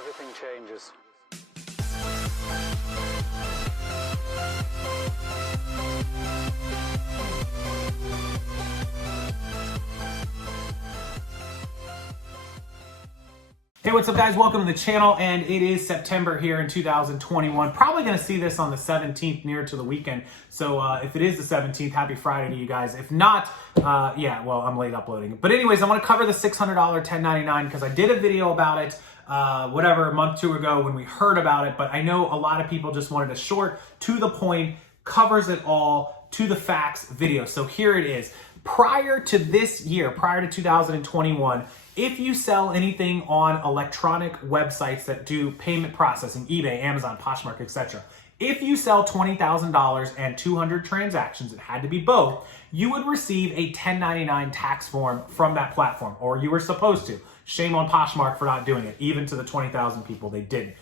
everything changes. Hey, what's up guys? Welcome to the channel, and it is September here in 2021. Probably going to see this on the 17th, near to the weekend. So if it is the 17th, happy Friday to you guys. If not, yeah, well, I'm late uploading. But anyways, I want to cover the $600 1099 because I did a video about it, whatever, a month or two ago when we heard about it. But I know a lot of people just wanted a short, to the point, covers it all, to the facts video. So here it is. Prior to this year, prior to 2021, if you sell anything on electronic websites that do payment processing, eBay, Amazon, Poshmark, etc., if you sell $20,000 and 200 transactions, it had to be both, you would receive a 1099 tax form from that platform, or you were supposed to. Shame on Poshmark for not doing it. Even to the 20,000 people, they didn't.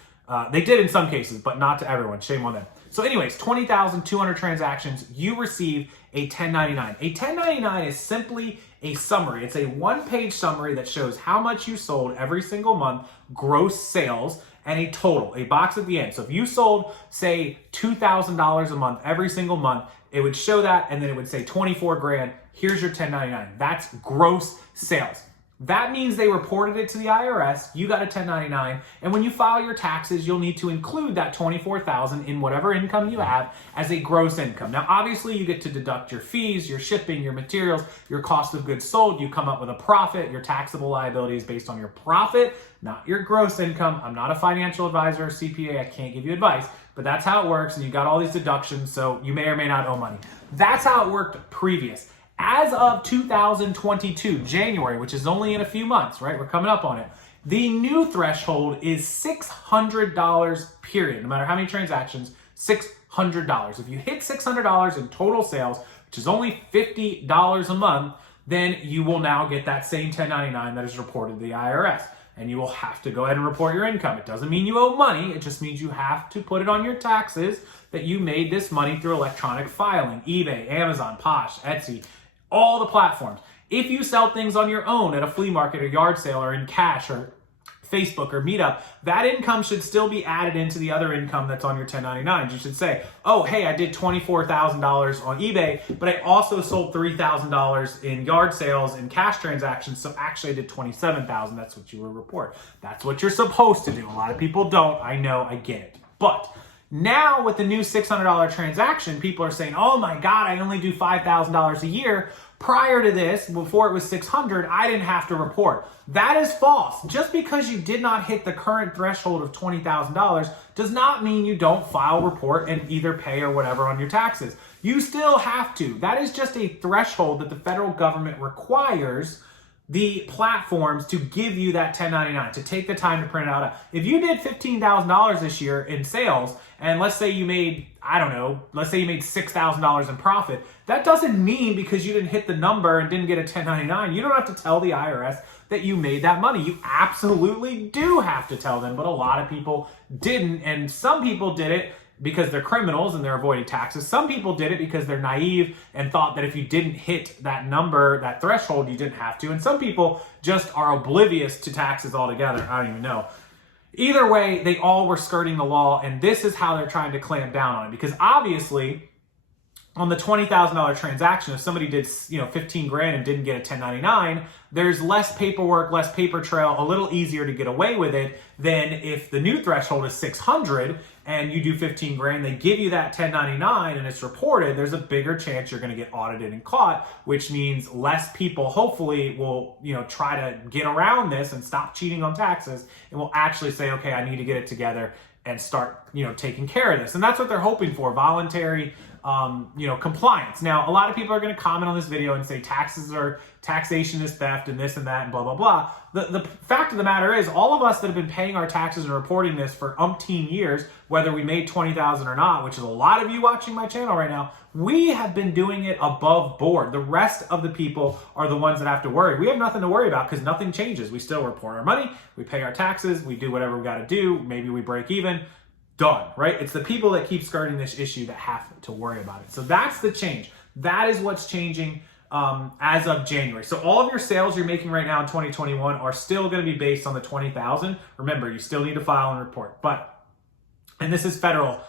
They did in some cases, but not to everyone. Shame on them. So anyways, 20,200 transactions, you receive a 1099. A 1099 is simply a summary. It's a one-page summary that shows how much you sold every single month, gross sales, and a total, a box at the end. So if you sold, say, $2,000 a month every single month, it would show that, and then it would say 24 grand, here's your 1099. That's gross sales. That means they reported it to the IRS, you got a 1099, and when you file your taxes, you'll need to include that $24,000 in whatever income you have as a gross income. Now, obviously, you get to deduct your fees, your shipping, your materials, your cost of goods sold. You come up with a profit. Your taxable liability is based on your profit, not your gross income. I'm not a financial advisor or CPA. I can't give you advice, but that's how it works, and you got all these deductions, so you may or may not owe money. That's how it worked previous. As of 2022, January, which is only in a few months, right? We're coming up on it. The new threshold is $600, period. No matter how many transactions, $600. If you hit $600 in total sales, which is only $50 a month, then you will now get that same 1099 that is reported to the IRS. And you will have to go ahead and report your income. It doesn't mean you owe money. It just means you have to put it on your taxes that you made this money through electronic filing, eBay, Amazon, Posh, Etsy, all the platforms. If you sell things on your own at a flea market or yard sale or in cash or Facebook or Meetup, that income should still be added into the other income that's on your 1099s. You should say, oh, hey, I did $24,000 on eBay, but I also sold $3,000 in yard sales and cash transactions, so actually I did $27,000. That's what you will report. That's what you're supposed to do. A lot of people don't. I know, I get it. But now with the new $600 transaction, people are saying, oh my God, I only do $5,000 a year. Prior to this, before it was $600, I didn't have to report. That is false. Just because you did not hit the current threshold of $20,000 does not mean you don't file, report, and either pay or whatever on your taxes. You still have to. That is just a threshold that the federal government requires the platforms to give you that 1099, to take the time to print it out. If you did $15,000 this year in sales, and let's say you made, I don't know, let's say you made $6,000 in profit, that doesn't mean because you didn't hit the number and didn't get a 1099, you don't have to tell the IRS that you made that money. You absolutely do have to tell them, but a lot of people didn't, and some people did it because they're criminals and they're avoiding taxes. Some people did it because they're naive and thought that if you didn't hit that number, that threshold, you didn't have to. And some people just are oblivious to taxes altogether. I don't even know. Either way, they all were skirting the law, and this is how they're trying to clamp down on it. Because obviously, on the $20,000 transaction, if somebody did 15 grand and didn't get a 1099, there's less paperwork, less paper trail, a little easier to get away with it than if the new threshold is 600 and you do 15 grand, they give you that 1099 and it's reported, there's a bigger chance you're going to get audited and caught, which means less people hopefully will, try to get around this and stop cheating on taxes and will actually say, okay, I need to get it together and start, taking care of this. And that's what they're hoping for, voluntary compliance. Now, a lot of people are going to comment on this video and say taxation is theft and this and that and blah, blah, blah. The fact of the matter is all of us that have been paying our taxes and reporting this for umpteen years, whether we made 20,000 or not, which is a lot of you watching my channel right now, we have been doing it above board. The rest of the people are the ones that have to worry. We have nothing to worry about because nothing changes. We still report our money, we pay our taxes, we do whatever we got to do. Maybe we break even. Done, right? It's the people that keep skirting this issue that have to worry about it. So that's the change. That is what's changing as of January. So all of your sales you're making right now in 2021 are still going to be based on the 20,000. Remember, you still need to file and report. And this is federal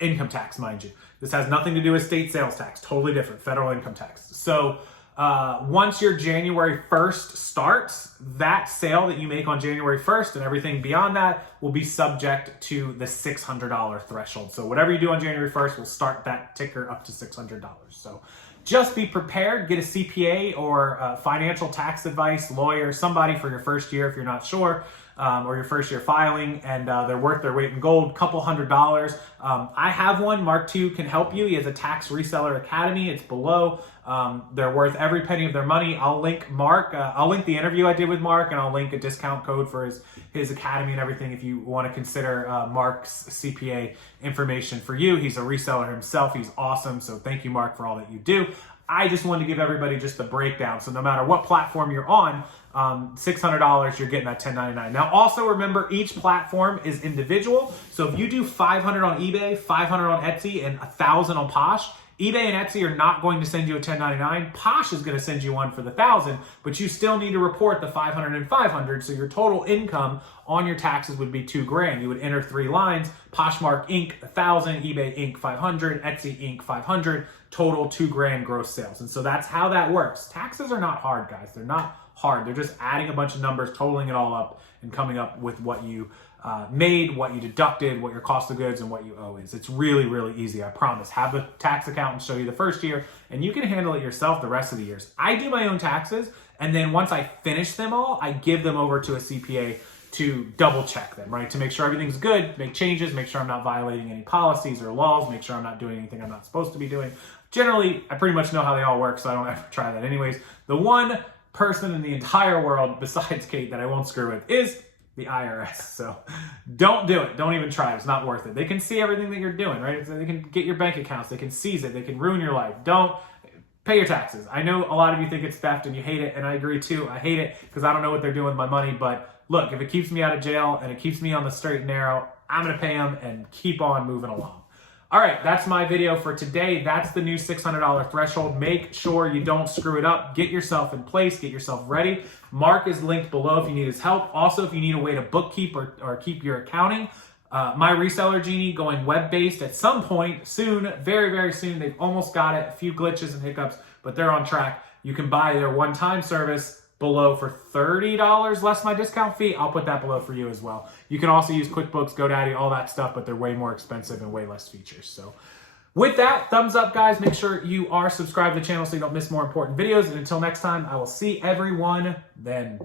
income tax, mind you. This has nothing to do with state sales tax. Totally different. Federal income tax. So once your January 1st starts, that sale that you make on January 1st and everything beyond that will be subject to the $600 threshold. So whatever you do on January 1st will start that ticker up to $600. So just be prepared, get a CPA or financial tax advice, lawyer, somebody for your first year if you're not sure, or your first year filing, and they're worth their weight in gold, couple $100. I have one. Mark II can help you. He has a Tax Reseller Academy. It's below. They're worth every penny of their money. I'll link Mark. I'll link the interview I did with Mark, and I'll link a discount code for his academy and everything if you want to consider Mark's CPA information for you. He's a reseller himself. He's awesome. So thank you, Mark, for all that you do. I just wanted to give everybody just the breakdown. So no matter what platform you're on, $600, you're getting that $10.99. Now, also remember, each platform is individual. So if you do 500 on eBay, 500 on Etsy, and 1,000 on Posh, eBay and Etsy are not going to send you a $10.99. Posh is going to send you one for the 1,000, but you still need to report the 500 and 500. So your total income on your taxes would be $2,000. You would enter 3 lines: Poshmark Inc. 1,000, eBay Inc. 500, Etsy Inc. 500. Total $2,000 gross sales. And so that's how that works. Taxes are not hard, guys. They're not hard. They're just adding a bunch of numbers, totaling it all up, and coming up with what you made, what you deducted, what your cost of goods, and what you owe is. It's really, really easy, I promise. Have the tax accountant show you the first year, and you can handle it yourself the rest of the years. I do my own taxes, and then once I finish them all, I give them over to a CPA to double check them, right? To make sure everything's good, make changes, make sure I'm not violating any policies or laws, make sure I'm not doing anything I'm not supposed to be doing. Generally, I pretty much know how they all work, so I don't ever try that anyways. The one person in the entire world besides Kate that I won't screw with is the IRS. So don't do it. Don't even try it. It's not worth it. They can see everything that you're doing, right? So they can get your bank accounts. They can seize it. They can ruin your life. Don't pay your taxes. I know a lot of you think it's theft and you hate it, and I agree too. I hate it because I don't know what they're doing with my money. But look, if it keeps me out of jail and it keeps me on the straight and narrow, I'm going to pay them and keep on moving along. All right, that's my video for today. That's the new $600 threshold. Make sure you don't screw it up. Get yourself in place. Get yourself ready. Mark is linked below if you need his help. Also, if you need a way to bookkeep or keep your accounting, my Reseller Genie going web-based at some point soon, very, very soon. They've almost got it. A few glitches and hiccups, but they're on track. You can buy their one-time service below for $30 less my discount fee. I'll put that below for you as well. You can also use QuickBooks, GoDaddy, all that stuff, but they're way more expensive and way less features. So with that, thumbs up, guys. Make sure you are subscribed to the channel so you don't miss more important videos. And until next time, I will see everyone then.